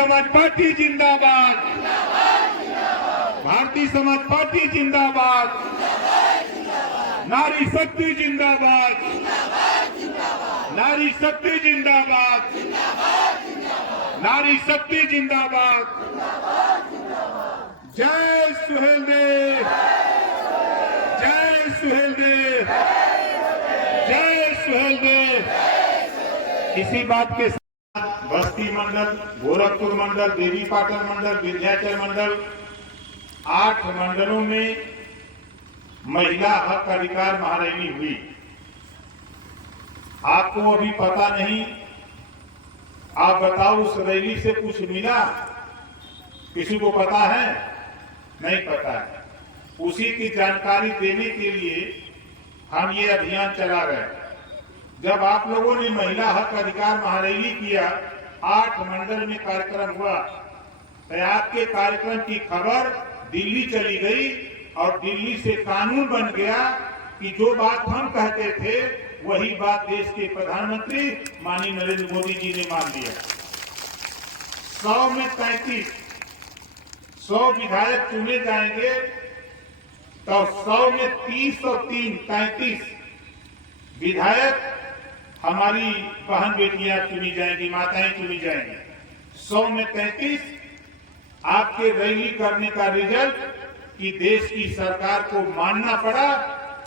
समाज पार्टी जिंदाबाद, भारतीय समाज पार्टी जिंदाबाद, नारी शक्ति जिंदाबाद, नारी शक्ति जिंदाबाद, नारी शक्ति जिंदाबाद। जय सुहेलदेव, जय सुहेलदेव, जय सुहेलदेव। इसी बात के साथ बस्ती मंडल, गोरखपुर मंडल, देवी पाटन मंडल, विंध्याचल मंडल, 8 मंडलों में महिला हक अधिकार महारैली हुई। आपको अभी पता नहीं, आप बताओ उस रैली से कुछ मिला? किसी को पता है? नहीं पता है। उसी की जानकारी देने के लिए हम ये अभियान चला रहे हैं। जब आप लोगों ने महिला हक अधिकार महारैली किया, 8 मंडल में कार्यक्रम हुआ, तो आपके कार्यक्रम की खबर दिल्ली चली गई और दिल्ली से कानून बन गया कि जो बात हम कहते थे वही बात देश के प्रधानमंत्री माननीय नरेंद्र मोदी जी ने मान लिया। 100 में 33, 100 विधायक चुने जाएंगे तो 100 में 30 और 3 33 विधायक हमारी बहन बेटियां चुनी जाएंगी, माताएं चुनी जाएंगी। 100 में 33 आपके रैली करने का रिजल्ट कि देश की सरकार को मानना पड़ा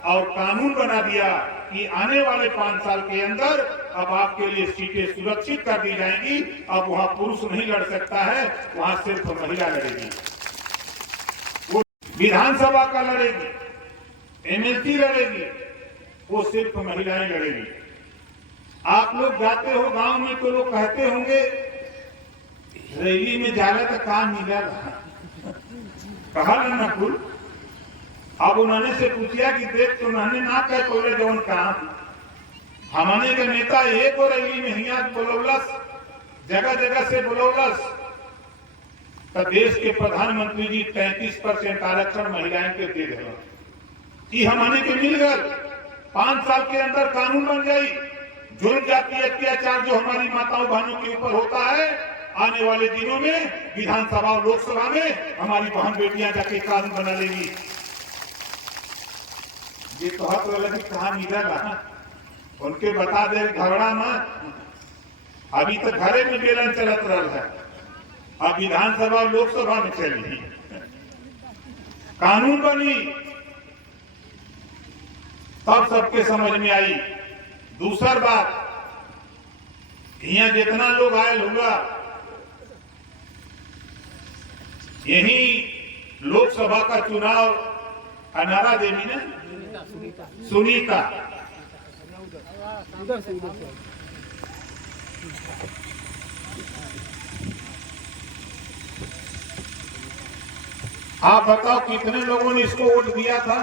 और कानून बना दिया कि आने वाले 5 साल के अंदर अब आपके लिए सीटें सुरक्षित कर दी जाएंगी। अब वहां पुरुष नहीं लड़ सकता है, वहां सिर्फ महिला लड़ेगी। वो विधानसभा का लड़ेगी, एमएलसी लड़ेगी, वो सिर्फ महिलाएं लड़ेगी। आप लोग जाते हो गांव में तो लोग कहते होंगे रैली में जाना तो काम मिला कहा ना कुल। अब उन्होंने से पूछा कि देख तो उन्होंने ना कह तोले जौन काम हमने के नेता एक और रैली में हिया बोलौलस, जगह जगह से बोलौलस, तो देश के प्रधानमंत्री जी 33% आरक्षण महिलाएं के दे दिला कि हमने के मिल गए। 5 साल के अंदर कानून बन जाई। जुल्म जाति अत्याचार जो हमारी माताओं बहनों के ऊपर होता है, आने वाले दिनों में विधानसभा और लोकसभा में हमारी बहन बेटियां जाके कानून बना लेंगी। ये तो हक वाला कहा मिला रहा, उनके बता दे घबरा मत। अभी तो घरे में बेलन चलत रहा है, अब विधानसभा और लोकसभा में चली कानून बनी तब सबके समझ में आई। दूसर बात, यहाँ जितना लोग आए होगा, यही लोकसभा का चुनाव अनारा देवी ने सुनीता आप बताओ कितने लोगों ने इसको वोट दिया था?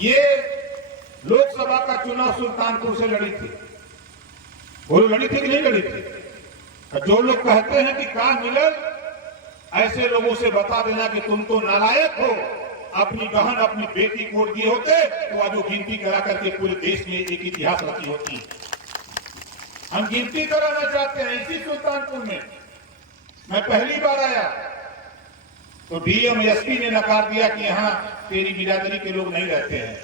ये लोकसभा का चुनाव सुल्तानपुर से लड़ी थी। वो लड़ी थी कि नहीं लड़ी थी? जो लोग कहते हैं कि काम मिलल, ऐसे लोगों से बता देना कि तुम तो नालायक हो। अपनी बहन अपनी बेटी को वोट दिए होते तो आज वो गिनती करा करके पूरे देश में एक इतिहास रखी होती। हम गिनती कराना चाहते हैं इसी सुल्तानपुर में। मैं पहली बार आया तो डीएम एसपी ने नकार दिया कि यहाँ तेरी बिरादरी के लोग नहीं रहते हैं।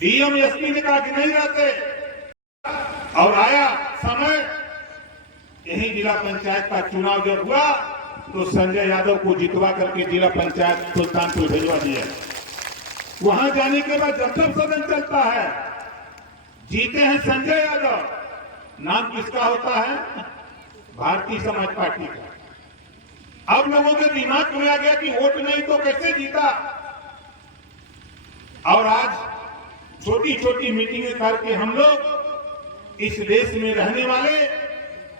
डीएम एसपी ने कहा कि नहीं रहते। और आया समय, यही जिला पंचायत का चुनाव जब हुआ तो संजय यादव को जितवा करके जिला पंचायत सुल्तानपुर भेजवा दिया। वहां जाने के बाद जब तक सदन चलता है, जीते हैं संजय यादव, नाम किसका होता है? भारतीय समाज पार्टी का। अब लोगों के दिमाग में आ गया कि वोट नहीं तो कैसे जीता। और आज छोटी छोटी मीटिंगें करके हम लोग इस देश में रहने वाले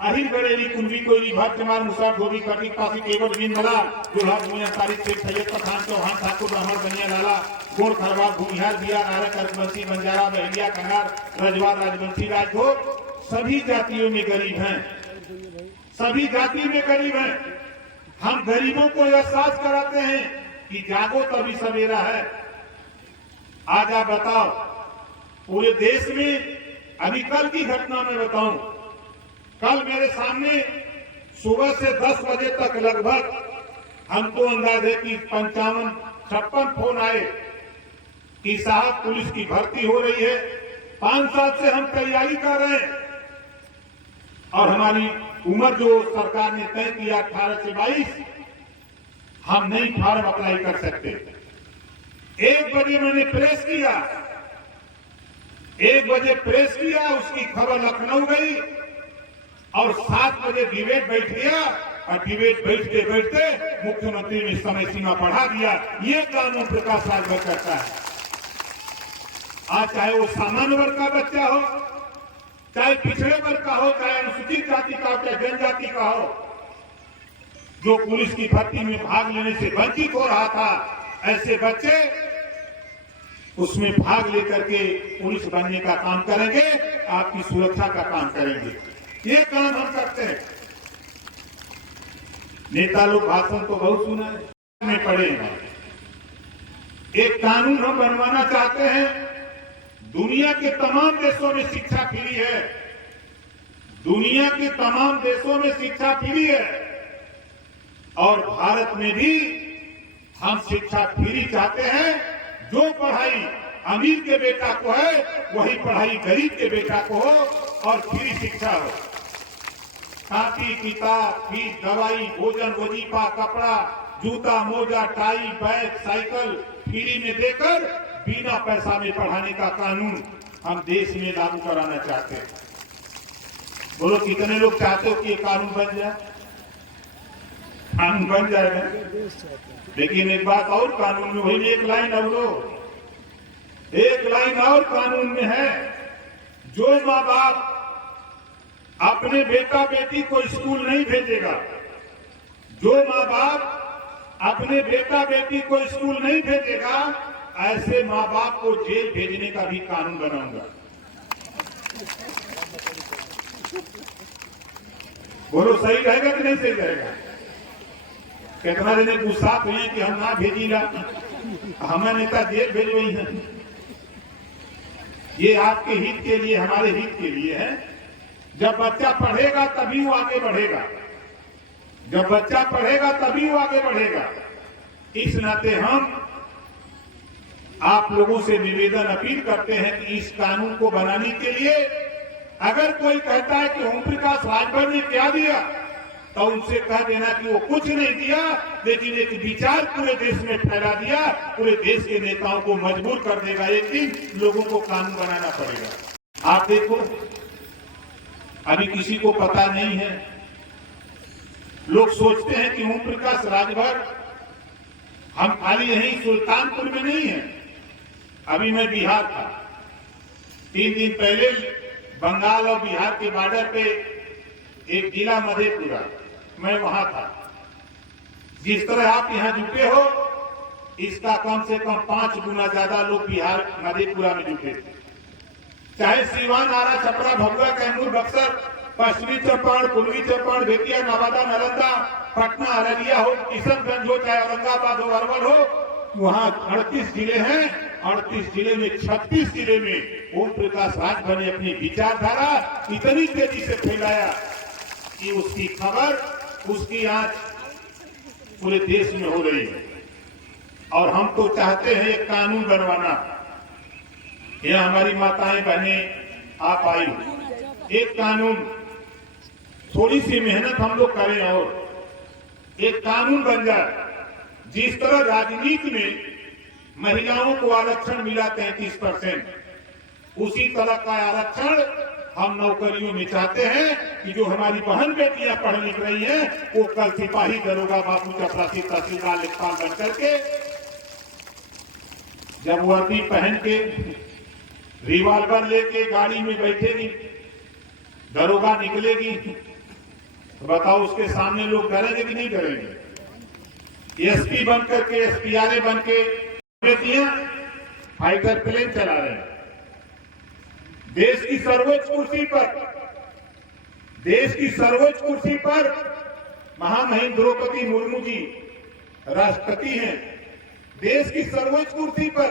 अहिर बरेली कुंभी कोयली भट्टमार मुसार धोबी कटी पासी केवट बीन मला दुल्हा दुनिया तारीख शेख सैयद पठान चौहान ठाकुर ब्राह्मण बनिया लाला गोर खरवार भूमिहार बिया नारक अरबंसी बंजारा बहलिया कंगार रजवार राजवंशी राजभोग सभी जातियों में गरीब हैं, सभी जाति में गरीब हैं। हम गरीबों को एहसास कराते हैं कि जागो तभी सवेरा है। आज आप बताओ, पूरे देश में अभी कल की घटना में बताऊं, कल मेरे सामने सुबह से 10 बजे तक लगभग हमको अंदाज है कि 55-56 फोन आए कि साहब पुलिस की भर्ती हो रही है। 5 साल से हम तैयारी कर रहे हैं और हमारी उम्र जो सरकार ने तय किया 18 से 22, हम नहीं फॉर्म अप्लाई कर सकते। 1 बजे मैंने प्रेस किया, 1 बजे प्रेस किया, उसकी खबर लखनऊ गई और 7 बजे डिबेट बैठ गया और डिबेट बैठते बैठते मुख्यमंत्री ने समय सीमा बढ़ा दिया। ये काम प्रकाश राजभर करता है। आज चाहे वो सामान्य वर्ग का बच्चा हो, चाहे पिछड़े वर्ग का हो, चाहे अनुसूचित जाति का हो, चाहे जनजाति का हो, जो पुलिस की भर्ती में भाग लेने से वंचित हो रहा था, ऐसे बच्चे उसमें भाग लेकर के पुलिस बनने का काम करेंगे, आपकी सुरक्षा का काम करेंगे। ये काम हम करते हैं। नेता लोग भाषण तो बहुत सुना है, में पड़े हैं। एक कानून हम बनवाना चाहते हैं। दुनिया के तमाम देशों में शिक्षा फ्री है, दुनिया के तमाम देशों में शिक्षा फ्री है और भारत में भी हम शिक्षा फ्री चाहते हैं। जो पढ़ाई अमीर के बेटा को है, वही पढ़ाई गरीब के बेटा को हो और फ्री शिक्षा हो। कॉपी किताब, फीस, दवाई, भोजन, वजीफा, कपड़ा, जूता, मोजा, टाई, बैग, साइकिल फ्री में देकर बिना पैसा में पढ़ाने का कानून हम देश में लागू कराना चाहते हैं। बोलो कितने लोग चाहते हो कि ये कानून बन जाए? कानून बन जाएगा, लेकिन एक बात और कानून में, वही एक लाइन एक लाइन और कानून में है, जो माँ बाप अपने बेटा बेटी को स्कूल नहीं भेजेगा, जो माँ बाप अपने बेटा बेटी को स्कूल नहीं भेजेगा, ऐसे माँ बाप को जेल भेजने का भी कानून बनाऊंगा। बोलो सही रहेगा कि नहीं सही रहेगा? कितना दिन गुस्सा हुई कि हम ना भेजीला, हमें नेता जेल भेज रही है। ये आपके हित के लिए, हमारे हित के लिए है। जब बच्चा पढ़ेगा तभी वो आगे बढ़ेगा, जब बच्चा पढ़ेगा तभी वो आगे बढ़ेगा। इस नाते हम आप लोगों से निवेदन अपील करते हैं कि इस कानून को बनाने के लिए अगर कोई कहता है कि ओम प्रकाश राजभर ने क्या दिया, तो उनसे कह देना कि वो कुछ नहीं दिया, लेकिन एक विचार पूरे देश में फैला दिया, पूरे देश के नेताओं को मजबूर कर देगा। एक दिन लोगों को कानून बनाना पड़ेगा। आप देखो, अभी किसी को पता नहीं है, लोग सोचते हैं कि ओम प्रकाश राजभर हम खाली यहीं सुल्तानपुर में नहीं है। अभी मैं बिहार था, 3 दिन पहले बंगाल और बिहार के बॉर्डर पे एक जिला मधेपुरा, मैं वहां था। जिस तरह आप यहां जुटे हो, इसका कम से कम 5 गुना ज्यादा लोग बिहार मधेपुरा में जुटे थे। चाहे सीवान, आरा, छपरा, भभुआ, कैमूर, बक्सर, पश्चिमी चंपारण, पूर्वी चंपारण, बेतिया, नवादा, नालंदा, पटना, अररिया हो, किशनगंज हो, चाहे औरंगाबाद हो, अरवल हो, वहां 38 जिले हैं। 38 जिले में 36 जिले में ओम प्रकाश राजभर ने अपनी विचारधारा इतनी तेजी से फैलाया कि उसकी खबर, उसकी आंच पूरे देश में हो रही है। और हम तो चाहते हैं एक कानून बनवाना। यह हमारी माताएं बहनें आप आई, एक कानून, थोड़ी सी मेहनत हम लोग करें और एक कानून बन जाए। जिस तरह राजनीति में महिलाओं को आरक्षण मिला 33%, उसी तरह का आरक्षण हम नौकरियों में चाहते हैं कि जो हमारी बहन बेटियां पढ़ लिख रही हैं, वो कल सिपाही, दरोगा, बाबू, चपरासी, तहसीलदार, लेखपाल बन करके जब वर्दी पहन के रिवॉल्वर लेके गाड़ी में बैठेगी, दरोगा निकलेगी, तो बताओ उसके सामने लोग डरेंगे कि नहीं डरेंगे? एसपी बन करके, एसपीआरए बन के बेटियां फाइटर प्लेन चला रहे हैं। देश की सर्वोच्च कुर्सी पर, देश की सर्वोच्च कुर्सी पर महामहिम द्रौपदी मुर्मू जी राष्ट्रपति हैं। देश की सर्वोच्च कुर्सी पर,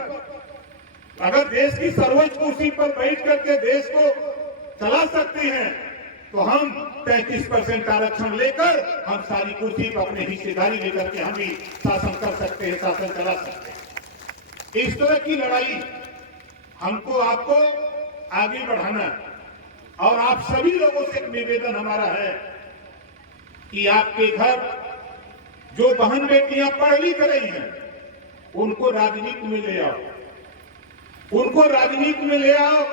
अगर देश की सर्वोच्च कुर्सी पर बैठ करके देश को चला सकती हैं, तो हम 33% आरक्षण लेकर हम सारी कुर्सी पर अपनी हिस्सेदारी लेकर के हम भी शासन कर सकते हैं, शासन चला सकते हैं। इस तरह की लड़ाई हमको आपको आगे बढ़ाना, और आप सभी लोगों से एक निवेदन हमारा है कि आपके घर जो बहन बेटियां पढ़ लिख रही हैं उनको राजनीति में ले आओ, उनको राजनीति में ले आओ।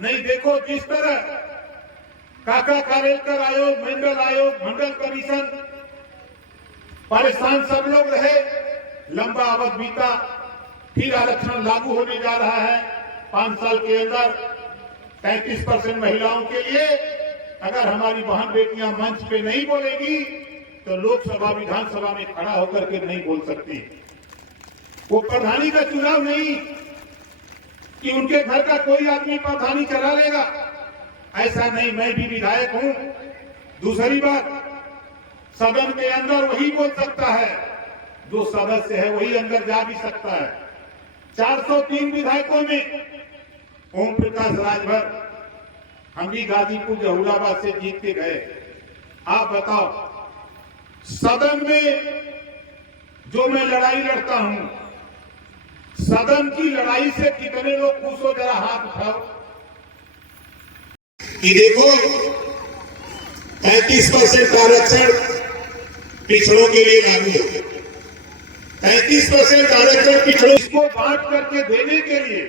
नहीं देखो जिस तरह काका कालेलकर आयोग, मंडल कमीशन, परेशान सब लोग रहे, लंबा अवध बीता, फिर आरक्षण लागू होने जा रहा है 5 साल के अंदर 33% महिलाओं के लिए। अगर हमारी बहन बेटियां मंच पे नहीं बोलेगी तो लोकसभा विधानसभा में खड़ा होकर के नहीं बोल सकती। वो प्रधानी का चुनाव नहीं कि उनके घर का कोई आदमी प्रधानी करा लेगा, ऐसा नहीं। मैं भी विधायक हूं। दूसरी बात, सदन के अंदर वही बोल सकता है जो सदस्य है, वही अंदर जा भी सकता है। 403 विधायकों में ओम प्रकाश राजभर, हम भी गाजीपुर जहुलाबाद से जीत के गए। आप बताओ, सदन में जो मैं लड़ाई लड़ता हूं, सदन की लड़ाई से कितने लोग खुश हो, जरा हाथ उठाओ कि देखो 35% आरक्षण पिछड़ों के लिए लागू है। 35% आरक्षण पिछड़ों को बांट करके देने के लिए,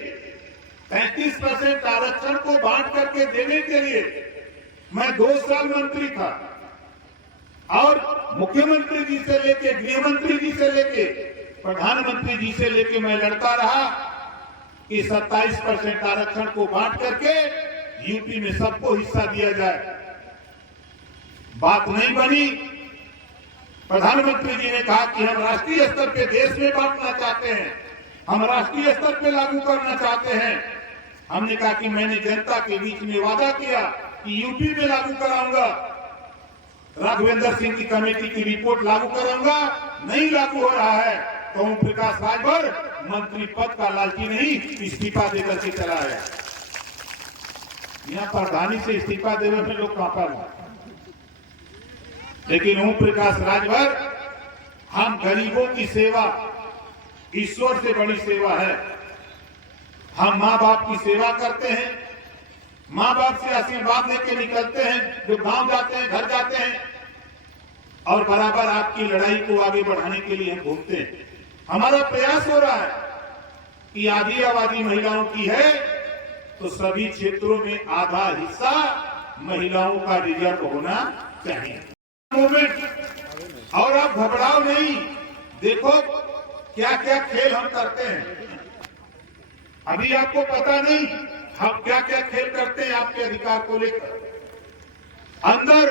35% आरक्षण को बांट करके देने के लिए मैं 2 साल मंत्री था और मुख्यमंत्री जी से लेके, गृह मंत्री जी से लेके, प्रधानमंत्री जी से लेके मैं लड़ता रहा कि 27% आरक्षण को बांट करके यूपी में सबको हिस्सा दिया जाए। बात नहीं बनी। प्रधानमंत्री जी ने कहा कि हम राष्ट्रीय स्तर पे देश में बांटना चाहते हैं, हम राष्ट्रीय स्तर पे लागू करना चाहते हैं। हमने कहा कि मैंने जनता के बीच में वादा किया कि यूपी में लागू कराऊंगा, राघवेंद्र सिंह की कमेटी की रिपोर्ट लागू कराऊंगा, नहीं लागू हो रहा है तो ओम प्रकाश राजभर मंत्री पद का लालची नहीं, इस्तीफा देकर के चला आया। यहाँ प्रधानी से इस्तीफा देने में लोग कांपा रहे, लेकिन ओम प्रकाश राजभर, हम गरीबों की सेवा ईश्वर से बड़ी सेवा है। हम माँ बाप की सेवा करते हैं, माँ बाप से आशीर्वाद लेके निकलते हैं, जो गांव जाते हैं, घर जाते हैं, और बराबर आपकी लड़ाई को आगे बढ़ाने के लिए हम घूमते हैं। हमारा प्रयास हो रहा है कि आधी आबादी महिलाओं की है तो सभी क्षेत्रों में आधा हिस्सा महिलाओं का रिजर्व होना चाहिए। मूवमेंट, और आप घबराओ नहीं, देखो क्या क्या खेल हम करते हैं। अभी आपको पता नहीं हम क्या क्या खेल करते हैं आपके अधिकार को लेकर। अंदर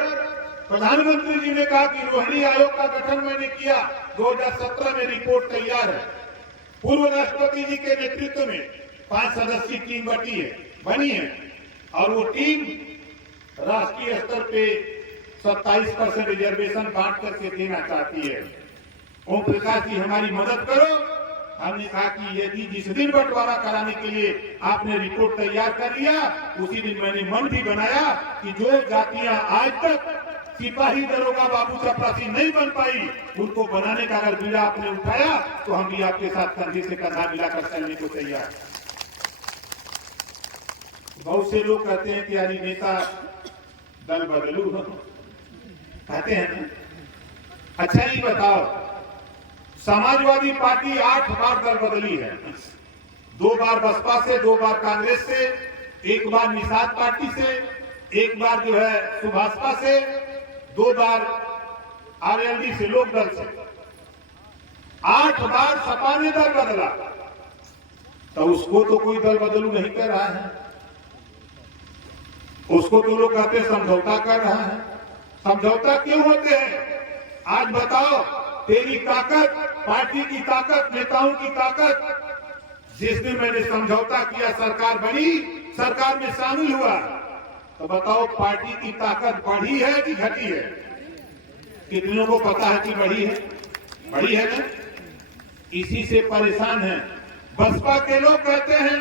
प्रधानमंत्री जी ने कहा कि रोहिणी आयोग का गठन मैंने किया, 2017 में रिपोर्ट तैयार है। पूर्व राष्ट्रपति जी के नेतृत्व में 5 सदस्यीय टीम बनी है और वो टीम राष्ट्रीय स्तर पे 27% रिजर्वेशन बांट करके देना चाहती है। ओम प्रकाश जी हमारी मदद करो। हमने कहा कि यदि जिस दिन बंटवारा कराने के लिए आपने रिपोर्ट तैयार कर लिया, उसी दिन मैंने मन भी बनाया कि जो जातियां आज तक सिपाही, दरोगा, बाबू चपरासी नहीं बन पाई, उनको बनाने का अगर बीड़ा आपने उठाया तो हम भी आपके साथ कंधे से कंधा मिलाकर चलने को तैयार। बहुत से लोग कहते हैं कि यानी नेता दल बदलू, कहते हैं। अच्छा ये बताओ, समाजवादी पार्टी 8 बार दल बदली है, 2 बार बसपा से, 2 बार कांग्रेस से, 1 बार निषाद पार्टी से, 1 बार जो है सुभाषपा से, 2 बार आरएलडी से, लोक दल से। 8 बार सपा ने दल बदला, तो उसको तो कोई दल बदलू नहीं कर रहा है, उसको तो लोग कहते हैं समझौता कर रहा है। समझौता क्यों होते हैं? आज बताओ, तेरी ताकत, पार्टी की ताकत, नेताओं की ताकत। जिस दिन मैंने समझौता किया, सरकार बनी, सरकार में शामिल हुआ, तो बताओ पार्टी की ताकत बढ़ी है कि घटी है? कितनों को पता है कि बढ़ी है? बढ़ी है ना? इसी से परेशान है। बसपा के लोग कहते हैं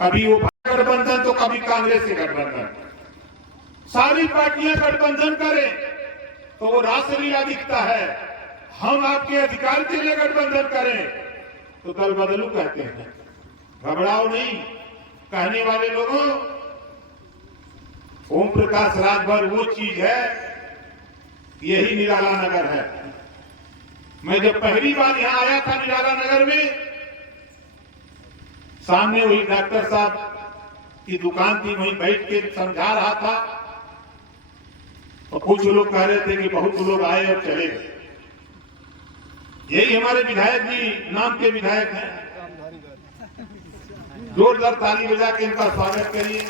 कभी वो गठबंधन तो कभी कांग्रेस से गठबंधन, सारी पार्टियां गठबंधन करें तो वो रासलीला दिखता है। हम आपके अधिकार के लिए गठबंधन करें तो दल बदलू कहते हैं। घबराओ नहीं कहने वाले लोगों, ओम प्रकाश राजभर वो चीज है, यही निराला नगर है। मैं जब पहली बार यहां आया था निराला नगर में, सामने वही डॉक्टर साहब की दुकान थी, वहीं बैठ के समझा रहा था और कुछ लोग कह रहे थे कि बहुत लोग आए और चले गए। यही हमारे विधायक जी नाम के विधायक हैं, जोरदार ताली बजा के इनका स्वागत करिए।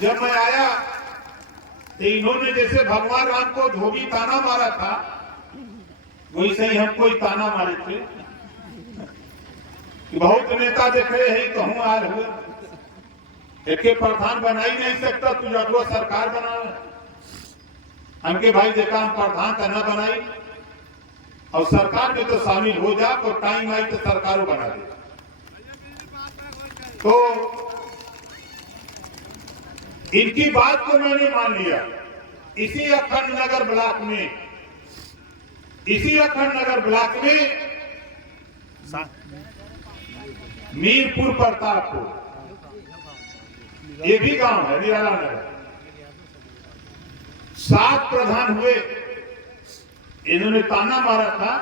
जब मैं आया तो इन्होंने जैसे भगवान राम को धोबी ताना मारा था, वैसे ही हमको ही ताना मारे थे कि बहुत नेता देख रहे हैं, कहूं आ हुए एक प्रधान बना ही नहीं सकता, तू अगुआ सरकार बना। हमके भाई देखा हम प्रधान का न बनाई और सरकार में तो शामिल हो जा, तो टाइम आई तो सरकारों बना दे। तो इनकी बात को मैंने मान लिया। इसी अखंड नगर ब्लॉक में मीरपुर प्रतापपुर ये भी गांव है निराला नगर, 7 प्रधान हुए। इन्होंने ताना मारा था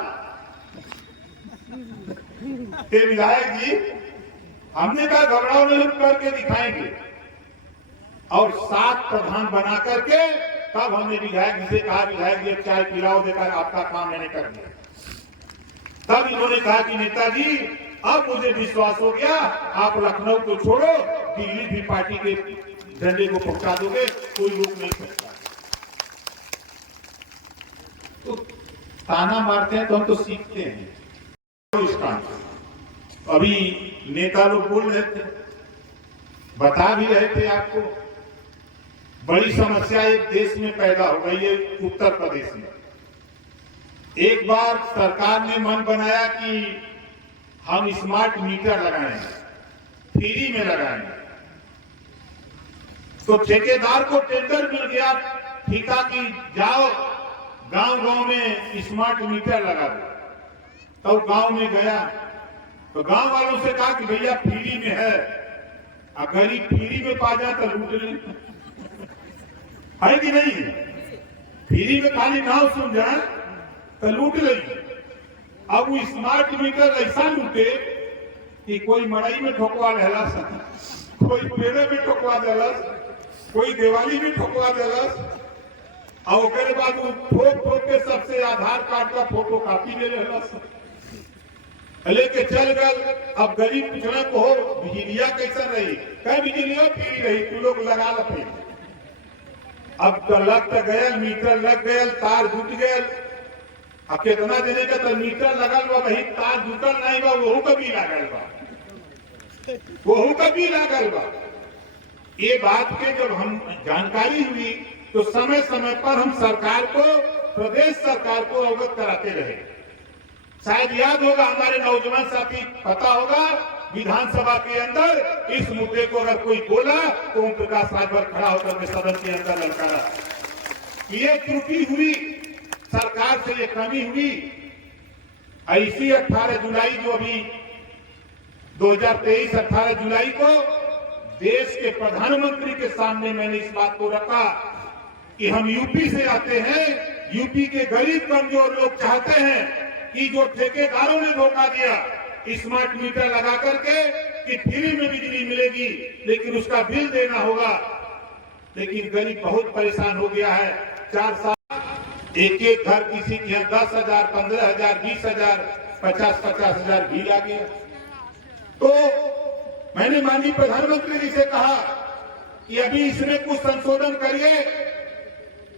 कि विधायक जी, हमने कहा घबराओ नहीं, करके दिखाएंगे। और 7 प्रधान बना करके तब हमने विधायक जी से कहा, विधायक जी चाय पिलाओ, देखा आपका काम मैंने कर दिया। तब इन्होंने कहा कि नेताजी अब मुझे विश्वास हो गया, आप लखनऊ को छोड़ो, दिल्ली भी पार्टी के झंडे को पहुंचा दोगे, कोई रोक नहीं सकता। तो ताना मारते हैं तो हम तो सीखते हैं। अभी नेता लोग बोल रहे थे, बता भी रहे थे आपको, बड़ी समस्या एक देश में पैदा हो गई है, उत्तर प्रदेश में। एक बार सरकार ने मन बनाया कि हम स्मार्ट मीटर लगाएंगे, फ्री में लगाएंगे। तो ठेकेदार को टेंडर मिल गया, ठेका की जाओ गांव-गांव में स्मार्ट मीटर लगा दो। तो गांव में गया तो गांव वालों से कहा कि भैया फ्री में है, अगर ही फ्री में पा जाए तो लूट ले, है कि नहीं? फ्री में खाली नाव सुन जाए तो लूट लेंगे। अब वो स्मार्ट मीटर ऐसा लूटे कि कोई मड़ई में ठोकवा देलस, कोई पेड़े में ठोकवा देलस, कोई दिवाली में ठोकवा देलस, और उसके बाद वो ठोक ठोक के सबसे आधार कार्ड का फोटो कॉपी ले लेलस, लेके चल गए। अब गरीब पिछड़ा को हो बिजलिया कैसा रही, कई बिजलिया फ्री रही, तू लोग लगा लो। अब तो लग तो गया, मीटर लग गया, तार जुट गया। अब कितना देने का तो मीटर लगल बा, वही तार जुटल नहीं बा, वहू कभी लागल बा। ये बात के जब हम जानकारी हुई तो समय समय पर हम सरकार को, प्रदेश सरकार को अवगत कराते रहे। शायद याद होगा, हमारे नौजवान साथी पता होगा, विधानसभा के अंदर इस मुद्दे को अगर कोई बोला तो ओम प्रकाश राजभर खड़ा होकर के सदन के अंदर ललकारा। ये त्रुटि हुई, सरकार से ये कमी हुई। ऐसी 18 जुलाई जो अभी 2023 18 जुलाई को देश के प्रधानमंत्री के सामने मैंने इस बात को रखा कि हम यूपी से आते हैं, यूपी के गरीब कमजोर लोग चाहते हैं कि जो ठेकेदारों ने धोखा दिया स्मार्ट मीटर लगा करके कि फ्री में बिजली मिलेगी, लेकिन उसका बिल देना होगा। लेकिन गरीब बहुत परेशान हो गया है। 4 साल एक एक घर किसी के यहाँ 10,000, 15,000, 20,000, 50,000 बिल आ गया। तो मैंने माननीय प्रधानमंत्री जी से कहा कि अभी इसमें कुछ संशोधन करिए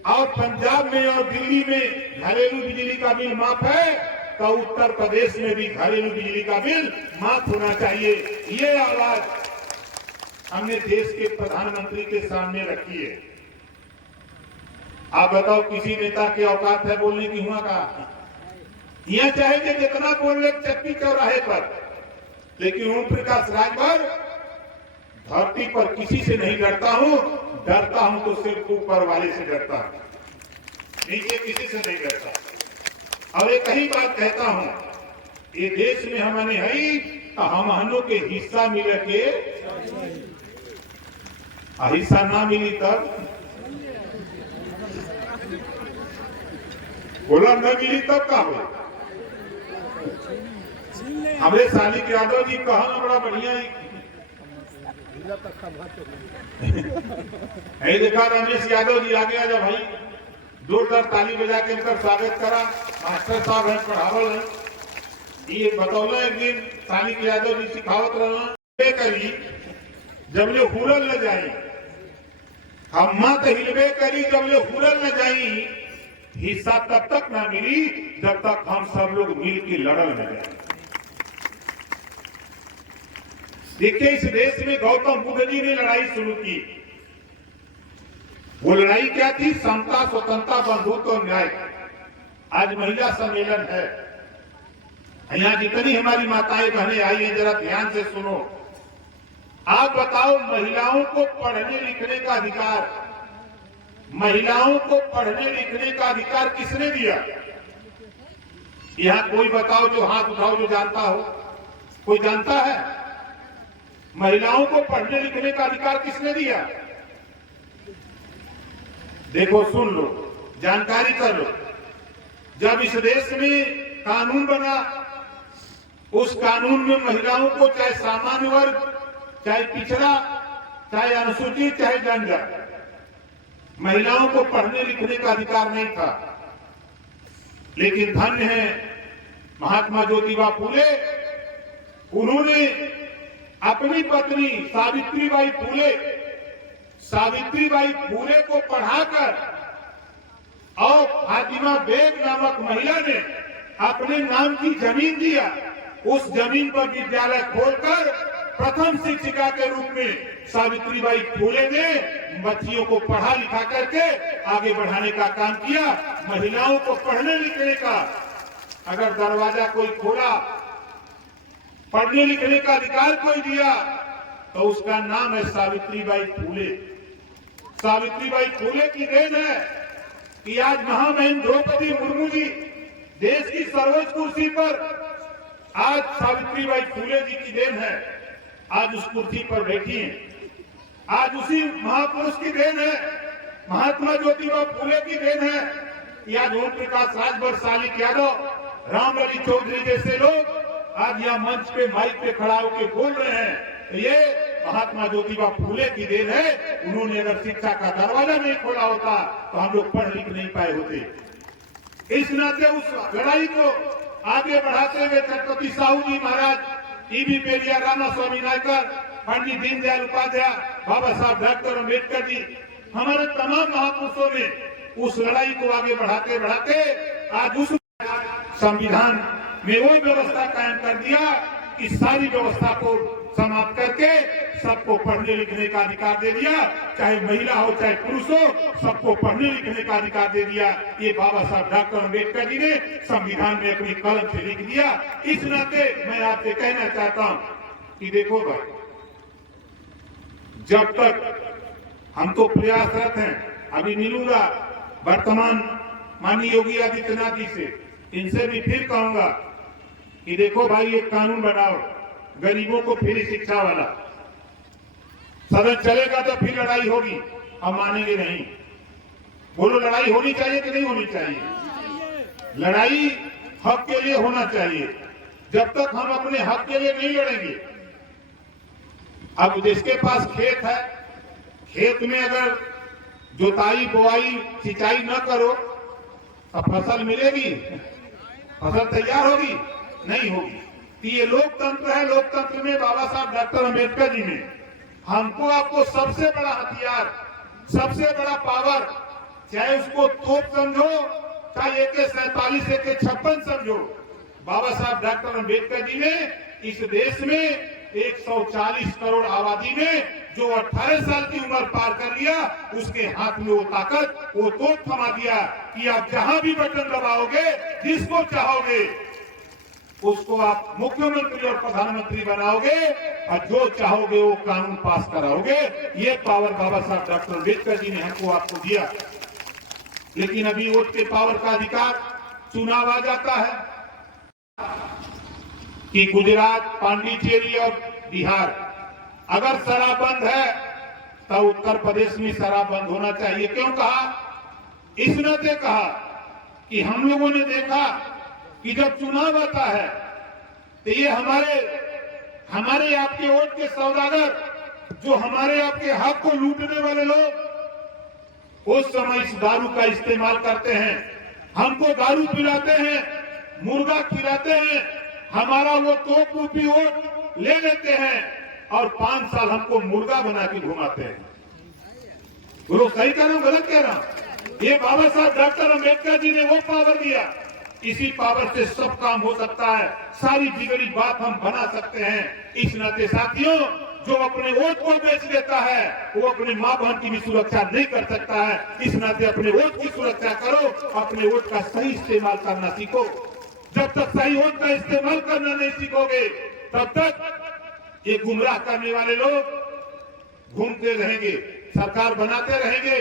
और पंजाब में और दिल्ली में घरेलू बिजली का बिल माफ है तो उत्तर प्रदेश में भी घरेलू बिजली का बिल माफ होना चाहिए। ये आवाज हमने देश के प्रधानमंत्री के सामने रखी है। आप बताओ, किसी नेता की औकात है बोलने की? हुआ का यह चाहे कि जितना बोल ले चक्की चौराहे पर, लेकिन ओम प्रकाश राजभर धरती पर किसी से नहीं डरता हूं, डरता हूं तो सिर्फ ऊपर वाले से डरता हूं, नीचे किसी से नहीं डरता। और एक ही बात कहता हूं, ये देश में हमने है तो हम के हिस्सा मिल के, हिस्सा ना मिली तब बोला, न मिली तब का हो। हमारे सालिक यादव जी कहा बड़ा बढ़िया है। देखा रमेश यादव जी आगे आ जा भाई, जोरदार ताली बजा के इनका स्वागत करा। मास्टर साहब है, पढ़ावल है। ये बतौला एक दिन सालिक यादव जी सिखावत रहना करी, जब ले हुरल न जाई, हम मत हिलबे करी, जब ले हुरल न जाई, हिस्सा तब तक ना मिली जब तक हम सब लोग मिल के लड़ल न जाए। देखिए, इस देश में गौतम बुद्ध जी ने लड़ाई शुरू की। वो लड़ाई क्या थी? समता, स्वतंत्रता, बंधुत्व और न्याय। आज महिला सम्मेलन है, यहाँ जितनी हमारी माताएं बहनें आई हैं, जरा ध्यान से सुनो। आप बताओ, महिलाओं को पढ़ने लिखने का अधिकार, महिलाओं को पढ़ने लिखने का अधिकार किसने दिया? यहाँ कोई बताओ, जो हाथ उठाओ, जो जानता हो। कोई जानता है? महिलाओं को पढ़ने लिखने का अधिकार किसने दिया? देखो, सुन लो, जानकारी कर लो। जब इस देश में कानून बना, उस कानून में महिलाओं को चाहे सामान्य वर्ग, चाहे पिछड़ा, चाहे अनुसूचित, चाहे जनजाति, महिलाओं को पढ़ने लिखने का अधिकार नहीं था। लेकिन धन्य है महात्मा ज्योतिबा फूले, उन्होंने अपनी पत्नी सावित्रीबाई फूले को पढ़ाकर, और फातिमा बेग नामक महिला ने अपने नाम की जमीन दिया। उस जमीन पर विद्यालय खोलकर प्रथम शिक्षिका के रूप में सावित्रीबाई फूले ने बच्चियों को पढ़ा लिखा करके आगे बढ़ाने का काम किया। महिलाओं को पढ़ने लिखने का अगर दरवाजा कोई खोला, पढ़ने लिखने का अधिकार कोई दिया, तो उसका नाम है सावित्रीबाई फूले। सावित्रीबाई फूले की देन है कि आज महामहिम द्रौपदी मुर्मू जी देश की सर्वोच्च कुर्सी पर, आज सावित्रीबाई फूले जी की देन है, आज उस कुर्सी पर बैठी हैं। आज उसी महापुरुष की देन है, महात्मा ज्योतिबा फूले की देन है। या ओम प्रकाश राजभर, सालिक यादव, रामलली चौधरी जैसे लोग आज यह मंच पे माइक पे खड़ा होकर बोल रहे हैं। ये महात्मा ज्योतिबा फूले की देन है। उन्होंने अगर शिक्षा का दरवाजा नहीं खोला होता तो हम लोग पढ़ लिख नहीं पाए होते। इस नाते उस लड़ाई को आगे बढ़ाते हुए छत्रपति साहू जी महाराज, टीबी पेरिया, रामास्वामी नायकर, पंडित दीनदयाल उपाध्याय, बाबा साहब डॉक्टर अम्बेडकर जी, हमारे तमाम महापुरुषों ने उस लड़ाई को आगे बढ़ाते बढ़ाते आज उस संविधान में वो व्यवस्था कायम कर दिया कि सारी व्यवस्था को समाप्त करके सबको पढ़ने लिखने का अधिकार दे दिया। चाहे महिला हो चाहे पुरुष हो, सबको पढ़ने लिखने का अधिकार दे दिया। ये बाबा साहब डॉक्टर अम्बेडकर जी ने संविधान में अपनी कलम से लिख दिया। इस नाते मैं आपसे कहना चाहता हूं कि देखो भाई, जब तक हम तो प्रयासरत हैं, अभी मिलूंगा वर्तमान माननीय योगी आदित्यनाथ जी से, इनसे भी फिर कहूंगा कि देखो भाई, एक कानून बनाओ गरीबों को फ्री शिक्षा वाला। सदन चलेगा तो फिर लड़ाई होगी, हम मानेंगे नहीं। बोलो, लड़ाई होनी चाहिए कि नहीं होनी चाहिए? लड़ाई हक के लिए होना चाहिए। जब तक हम अपने हक के लिए नहीं लड़ेंगे, अब जिसके पास खेत है, खेत में अगर जोताई बोआई सिंचाई न करो तो फसल मिलेगी? फसल तैयार होगी? नहीं होगी। तो ये लोकतंत्र है। लोकतंत्र में बाबा साहब डॉक्टर अम्बेडकर जी ने हमको आपको सबसे बड़ा हथियार, सबसे बड़ा पावर, चाहे उसको तोप समझो, चाहे AK-47 AK-56 समझो, बाबा साहब डॉक्टर अम्बेडकर जी ने इस देश में 140 करोड़ आबादी में जो 18 साल की उम्र पार कर लिया, उसके हाथ में वो ताकत, वो तोप थमा दिया कि आप जहां भी बटन दबाओगे, जिसको चाहोगे उसको आप मुख्यमंत्री और प्रधानमंत्री बनाओगे और जो चाहोगे वो कानून पास कराओगे। ये पावर बाबा साहब डॉक्टर अम्बेडकर जी ने हमको आपको दिया। लेकिन अभी वोट के पावर का अधिकार, चुनाव आ जाता है कि गुजरात, पांडिचेरी और बिहार अगर शराब बंद है तो उत्तर प्रदेश में शराब बंद होना चाहिए। क्यों कहा? इस नाते कहा कि हम लोगों ने देखा कि जब चुनाव आता है तो ये हमारे आपके वोट के सौदागर, जो हमारे आपके हक को लूटने वाले लोग उस समय इस दारू का इस्तेमाल करते हैं, हमको दारू पिलाते हैं, मुर्गा खिलाते हैं, हमारा वो तोप रूपी वोट ले लेते हैं और 5 साल हमको मुर्गा बना के घुमाते हैं। बोलो सही कह रहा हूं, गलत कह रहा हूं? ये बाबा साहब डॉक्टर अम्बेडकर जी ने वो पावर दिया। इसी पावर से सब काम हो सकता है, सारी बिगड़ी बात हम बना सकते हैं। इस नाते साथियों, जो अपने वोट को बेच देता है वो अपनी मां बहन की भी सुरक्षा नहीं कर सकता है। इस नाते अपने वोट की सुरक्षा करो, अपने वोट का सही इस्तेमाल करना सीखो। जब तक सही वोट का इस्तेमाल करना नहीं सीखोगे तब तक ये गुमराह करने वाले लोग घूमते रहेंगे, सरकार बनाते रहेंगे,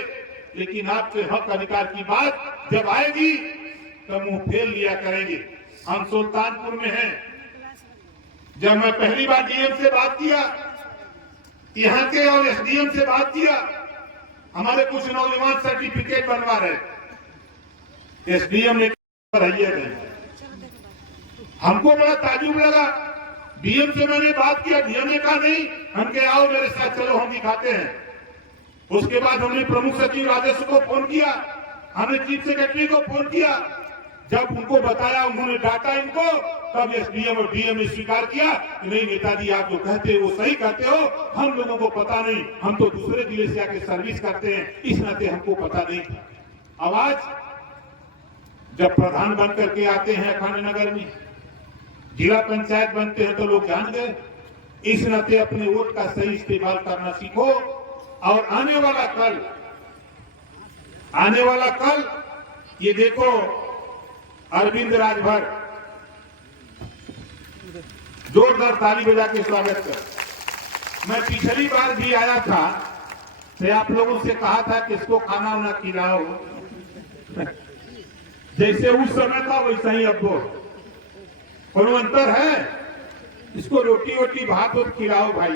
लेकिन आपके हक अधिकार की बात जब आएगी तो मुंह फेर लिया करेंगे। हम सुल्तानपुर में हैं। जब मैं पहली बार डीएम से बात किया, यहाँ के और एसडीएम से बात किया, हमारे कुछ नौजवान सर्टिफिकेट बनवा रहे। एसडीएम ने नहीं, हमको बड़ा ताजुब लगा। डीएम से मैंने बात किया, डीएम ने कहा नहीं, हम कहे आओ मेरे साथ चलो, हम दिखाते हैं। उसके बाद हमने प्रमुख सचिव राजस्व को फोन किया, हमने चीफ सेक्रेटरी को फोन किया। जब उनको बताया, उन्होंने डांटा इनको, तब एसडीएम और डीएम ने स्वीकार किया कि नहीं नेताजी, आप जो कहते हो वो सही कहते हो, हम लोगों को पता नहीं, हम तो दूसरे जिले से आके सर्विस करते हैं, इस नाते हमको पता नहीं था। अब आज जब प्रधान बन करके आते हैं अखाने नगर में, जिला पंचायत बनते हैं तो लोग जान गए। इस नाते अपने वोट का सही इस्तेमाल करना सीखो और आने वाला कल ये देखो, अरविंद राजभर, जोरदार ताली बजा के स्वागत कर। मैं पिछली बार भी आया था तो आप लोगों से कहा था कि इसको खाना वाना खिलाओ, जैसे उस समय था वैसा ही अब कोई अंतर है? इसको रोटी वोटी भात खिलाओ भाई।